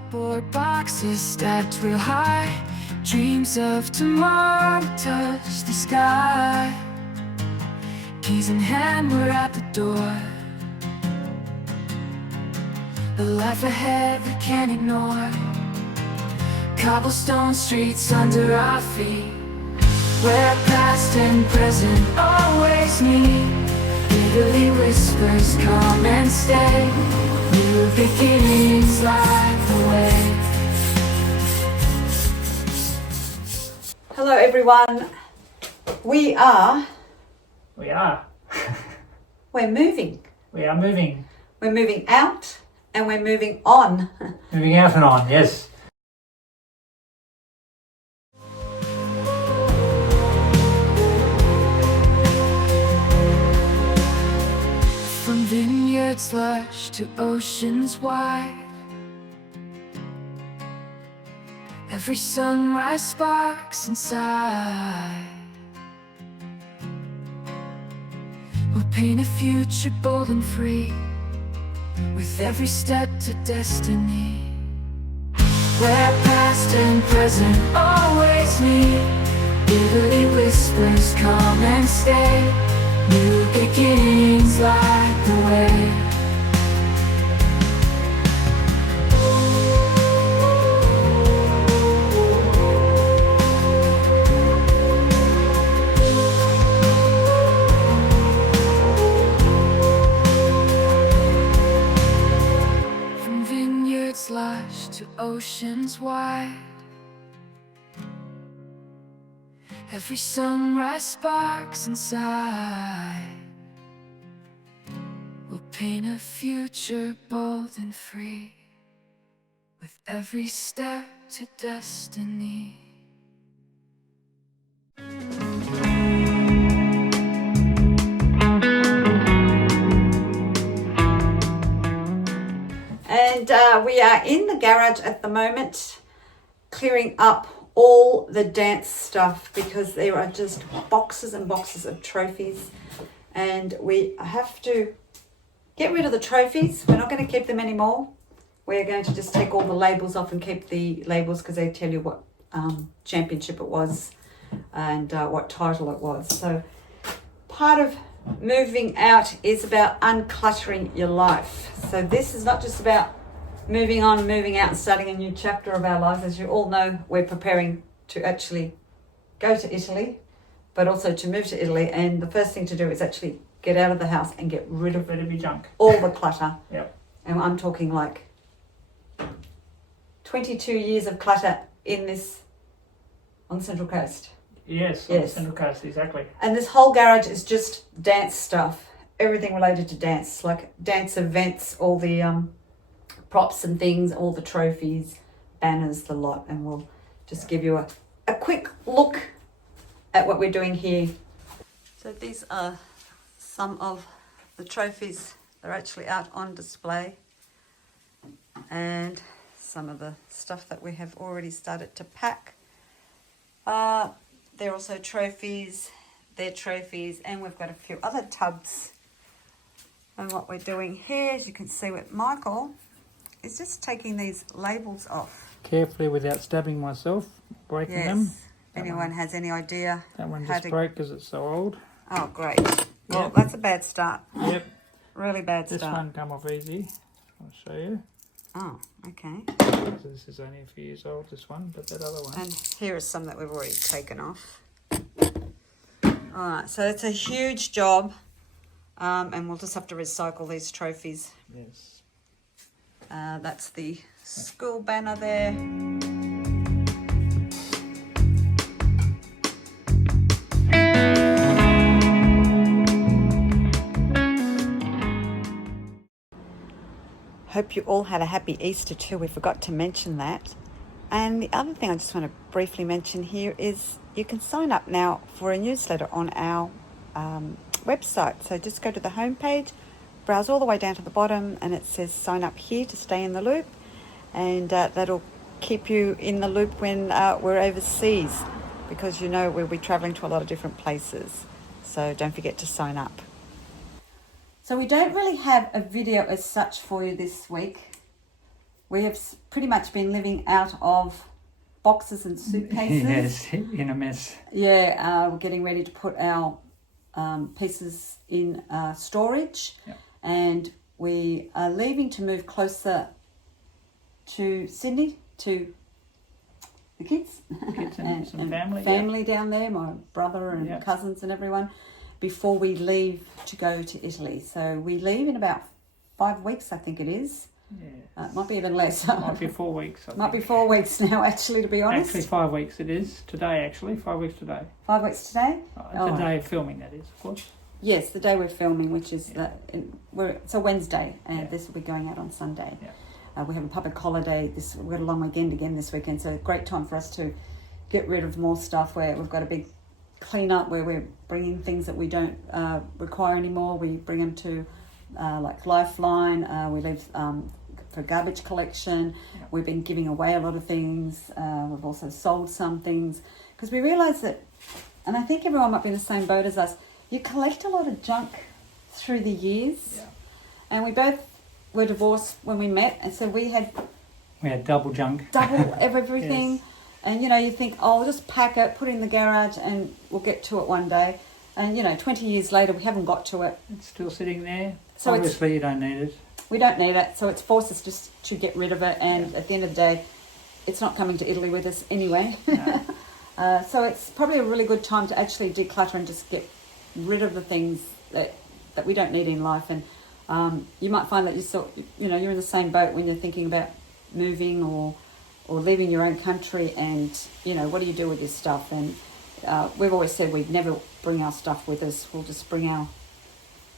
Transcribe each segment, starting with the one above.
cardboard boxes stacked real high. Dreams of tomorrow touch the sky. Keys in hand, we're at the door. The life ahead we can't ignore. Cobblestone streets under our feet, where past and present always meet. Italy whispers, come and stay. New beginnings light the way. Hello everyone. We are We're moving. We are moving. We're moving out and we're moving on. Moving out and on, yes. From vineyards lush to oceans wide, every sunrise sparks inside. We'll paint a future bold and free, with every step to destiny. Where past and present always meet. Italy whispers, come and stay. New beginnings light the way. From vineyards lush to oceans wide, every sunrise sparks inside. We'll paint a future bold and free, with every step to destiny. And we are in the garage at the moment, clearing up all the dance stuff because there are just boxes and boxes of trophies, and we have to get rid of the trophies. We're not going to keep them anymore. We're going to just take all the labels off and keep the labels because they tell you what championship it was and what title it was. So part of moving out is about uncluttering your life. So this is not just about moving on, moving out and starting a new chapter of our lives. As you all know, we're preparing to actually go to Italy, but also to move to Italy. And the first thing to do is actually get out of the house and get rid of Your junk. all the clutter. Yep. And I'm talking like 22 years of clutter in this, on the Central Coast. Yes, on the Central Coast, exactly. And this whole garage is just dance stuff, everything related to dance, like dance events, all the props and things, all the trophies, banners, the lot. And we'll just give you a quick look at what we're doing here. So these are some of the trophies that are actually out on display, and some of the stuff that we have already started to pack. They're also trophies, they're trophies, and we've got a few other tubs. And what we're doing here, as you can see with Michael, is just taking these labels off. Carefully without stabbing myself, breaking them. Yes. Anyone has any idea? That one how just broke because it's so old. Oh, great. Well, Yep. that's a bad start. Yep. Really bad This start. one come off easy. I'll show you. Oh, okay. So this is only a few years old, this one, but that other one. And here are some that we've already taken off. Alright, so it's a huge job. And we'll just have to recycle these trophies. Yes. That's the school banner there. Hope you all had a happy Easter too. We forgot to mention that. And the other thing I just want to briefly mention here is you can sign up now for a newsletter on our website. So just go to the homepage, browse all the way down to the bottom, and it says sign up here to stay in the loop. And that'll keep you in the loop when we're overseas, because you know we'll be traveling to a lot of different places. So don't forget to sign up. So we don't really have a video as such for you this week. we have pretty much been living out of boxes and suitcases. Yes, in a mess. Yeah, we're getting ready to put our pieces in storage, Yep. and we are leaving to move closer to Sydney to the kids, Kids and some family. family down there, my brother and Yep. cousins and everyone, before we leave to go to Italy. So we leave in about 5 weeks, I think it is. Yeah. It might be even less. Might be 4 weeks. I Might be think. 4 weeks now, actually, to be honest. Actually, 5 weeks it is today. Actually, 5 weeks today. 5 weeks today? The day of filming, that is, of course. Yes, the day we're filming, which is Yeah. it's a Wednesday, and Yeah. this will be going out on Sunday. Yeah. We have a public holiday. We've got a long weekend again this weekend, so a great time for us to get rid of more stuff. Where we've got a big clean up where we're bringing things that we don't require anymore. We bring them to like Lifeline. We leave for garbage collection. Yeah. We've been giving away a lot of things. We've also sold some things because we realise that, and I think everyone might be in the same boat as us. You collect a lot of junk through the years, Yeah. and we both were divorced when we met, and so we had We had double junk. double everything. Yes. And you think, oh, we'll just pack it, put it in the garage, and we'll get to it one day. And 20 years later, we haven't got to it. It's still sitting there. So Obviously, you don't need it. we don't need it, so it's forced us just to get rid of it. And at the end of the day, it's not coming to Italy with us anyway. No. So it's probably a really good time to actually declutter and just get rid of the things that we don't need in life. And you might find that you're in the same boat when you're thinking about moving or leaving your own country, and what do you do with your stuff? And we've always said we'd never bring our stuff with us. We'll just bring our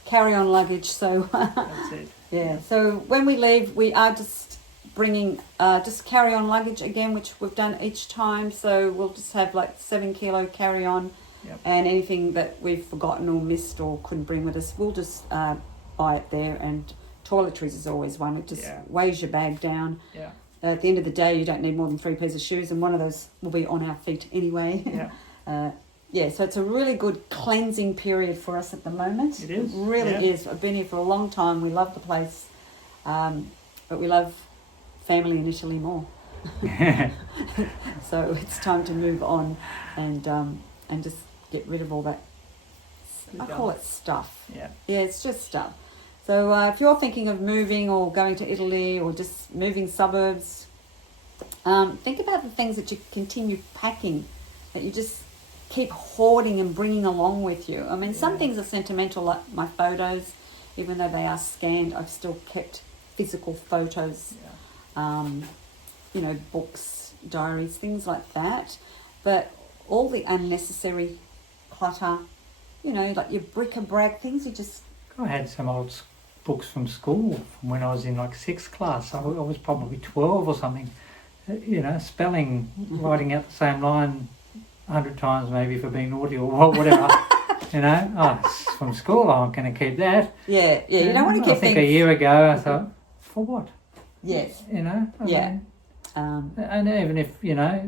carry-on luggage. So That's it. yeah. So when we leave, we are just bringing just carry-on luggage again, which we've done each time. So we'll just have like 7 kilo carry-on, Yep. and anything that we've forgotten or missed or couldn't bring with us, we'll just buy it there. And toiletries is always one. It just Yeah. weighs your bag down. Yeah. At the end of the day, you don't need more than 3 pairs of shoes, and one of those will be on our feet anyway. Yeah. So it's a really good cleansing period for us at the moment. It is, Really yeah. is. I've been here for a long time. We love the place, but we love family in Italy more. So it's time to move on and just get rid of all that. I call it stuff. Yeah. Yeah, it's just stuff. So if you're thinking of moving or going to Italy or just moving suburbs, think about the things that you continue packing, that you just keep hoarding and bringing along with you. I mean, some Yeah. things are sentimental, like my photos, even though they are scanned, I've still kept physical photos, Yeah. books, diaries, things like that. But all the unnecessary clutter, like your bric-a-brac, things you just... I had some old books from school from when I was in like 6th class. I was probably 12 or something. Spelling, writing out the same line 100 times maybe for being naughty or whatever. It's from school. I'm going to keep that. Yeah, you don't want to I keep think things... a year ago I thought, for what? Yes. I Yeah. mean, Um, and even if,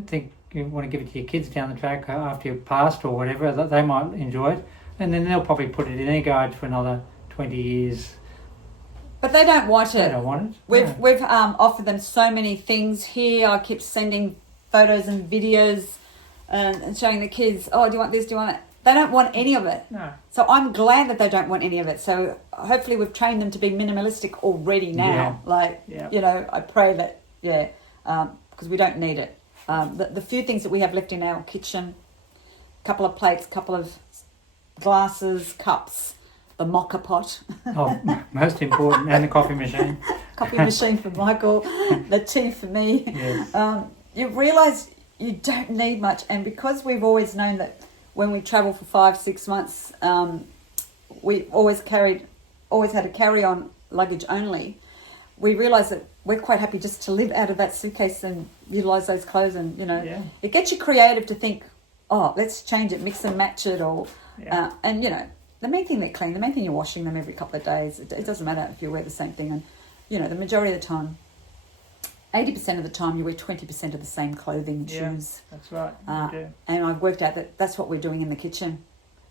think you want to give it to your kids down the track after you've passed or whatever, that they might enjoy it. And then they'll probably put it in their guide for another 20 years. but they don't want They it. don't want it. We've offered them so many things here. I keep sending photos and videos and showing the kids, oh, do you want this, do you want that? They don't want any of it. No. So I'm glad that they don't want any of it. So hopefully we've trained them to be minimalistic already now. Yeah. I pray that, because we don't need it. The few things that we have left in our kitchen, a couple of plates, couple of glasses, cups, the mocha pot, Oh, most important, and the coffee machine. coffee machine for Michael, the tea for me. Yes. You realise you don't need much, and because we've always known that when we travel for 5-6 months, we always had a carry-on luggage only. We realise that we're quite happy just to live out of that suitcase and utilise those clothes, and Yeah. it gets you creative to think, oh, let's change it, mix and match it, or Yeah. the main thing they're clean, the main thing you're washing them every couple of days. It doesn't matter if you wear the same thing, and the majority of the time, 80% of the time you wear 20% of the same clothing and Yeah. shoes. That's right. Uh, You do. And I've worked out that that's what we're doing in the kitchen.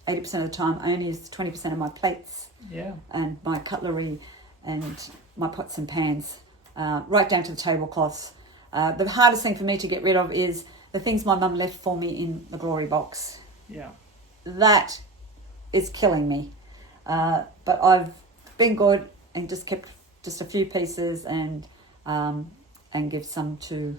80% of the time I only use 20% of my plates Yeah. and my cutlery and my pots and pans. right down to the tablecloths. The hardest thing for me to get rid of is the things my mum left for me in the glory box. Yeah. That is killing me. But I've been good and just kept just a few pieces and give some to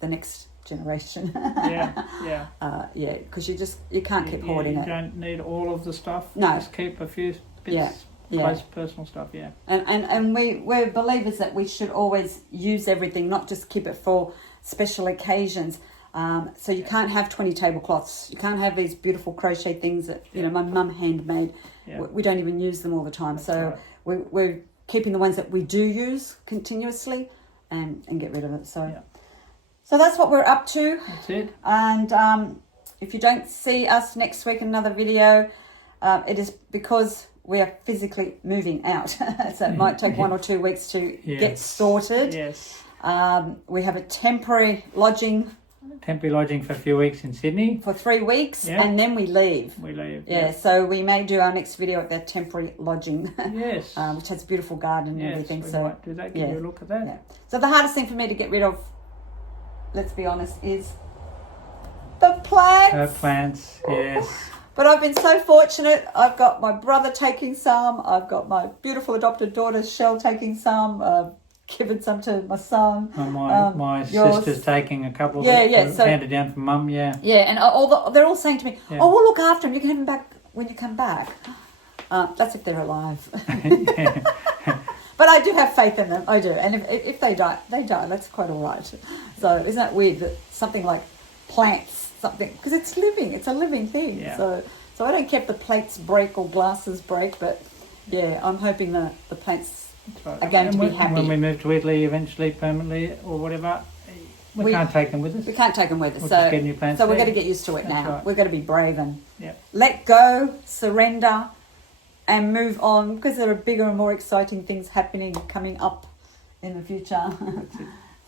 the next generation. Yeah. Yeah, because you can't keep hoarding you it. don't need all of the stuff. No. Just keep a few bits, Yeah. close personal stuff, yeah. And we're believers that we should always use everything, not just keep it for special occasions. So you can't have 20 tablecloths. You can't have these beautiful crochet things that, my mum handmade. Yeah. We don't even use them all the time. That's So right. we're keeping the ones that we do use continuously and get rid of it. So, Yeah. so that's what we're up to. That's it. And if you don't see us next week in another video, it is because we are physically moving out. So it might take 1 or 2 weeks to get Yes. sorted. Yes. We have a temporary lodging Temporary lodging for a few weeks in Sydney. for 3 weeks, Yeah. and then we leave. We leave. Yeah, so we may do our next video at that temporary lodging, Yes. which has a beautiful garden and Yes, everything. we So might do that. Give yeah. you a look at that. yeah. So the hardest thing for me to get rid of, let's be honest, is the plants. Plants, yes. But I've been so fortunate. I've got my brother taking some. I've got my beautiful adopted daughter Shell taking some. Given some to my son. And my yours. sister's taking a couple Yeah, that yeah, were so- handed down from Mum, yeah. Yeah, and they're all saying to me, Yeah. "Oh, we'll look after him. You can have him back when you come back." That's if they're alive. But I do have faith in them. I do, and if they die, they die. That's quite all right. So isn't that weird that something like plants, something because it's living. It's a living thing. Yeah. So I don't care if the plates break or glasses break, but yeah, I'm hoping that the plants That's right. are going to be And happy. when we move to Italy eventually, permanently or whatever, we can't take them with us. We can't take them with us. We'll So, just get new plants so we're there. going to get used to it That's now. right. We're going to be brave and Yep. let go, surrender, and move on because there are bigger and more exciting things happening coming up in the future.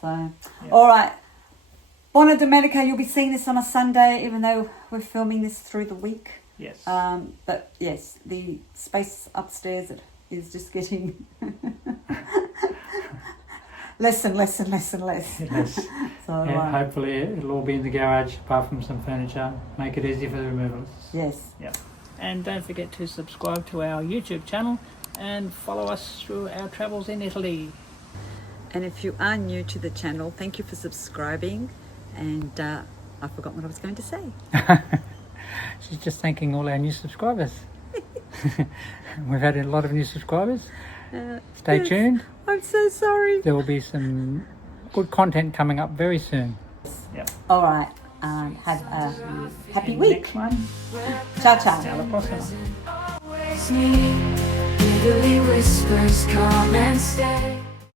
So, all right. Buona Domenica, you'll be seeing this on a Sunday, even though we're filming this through the week. Yes. But yes, the space upstairs is just getting less and less and less and less. Yes. So, And hopefully it'll all be in the garage apart from some furniture. Make it easy for the removalists. yes. And don't forget to subscribe to our YouTube channel and follow us through our travels in Italy. And if you are new to the channel, thank you for subscribing. And I forgot what I was going to say. She's just thanking all our new subscribers. We've had a lot of new subscribers. Stay yes. tuned. I'm so sorry. There will be some good content coming up very soon. Yep. All right. Have a happy In the week. next one. Ciao, ciao. Alla prossima. Always me. Italy whispers, come and stay.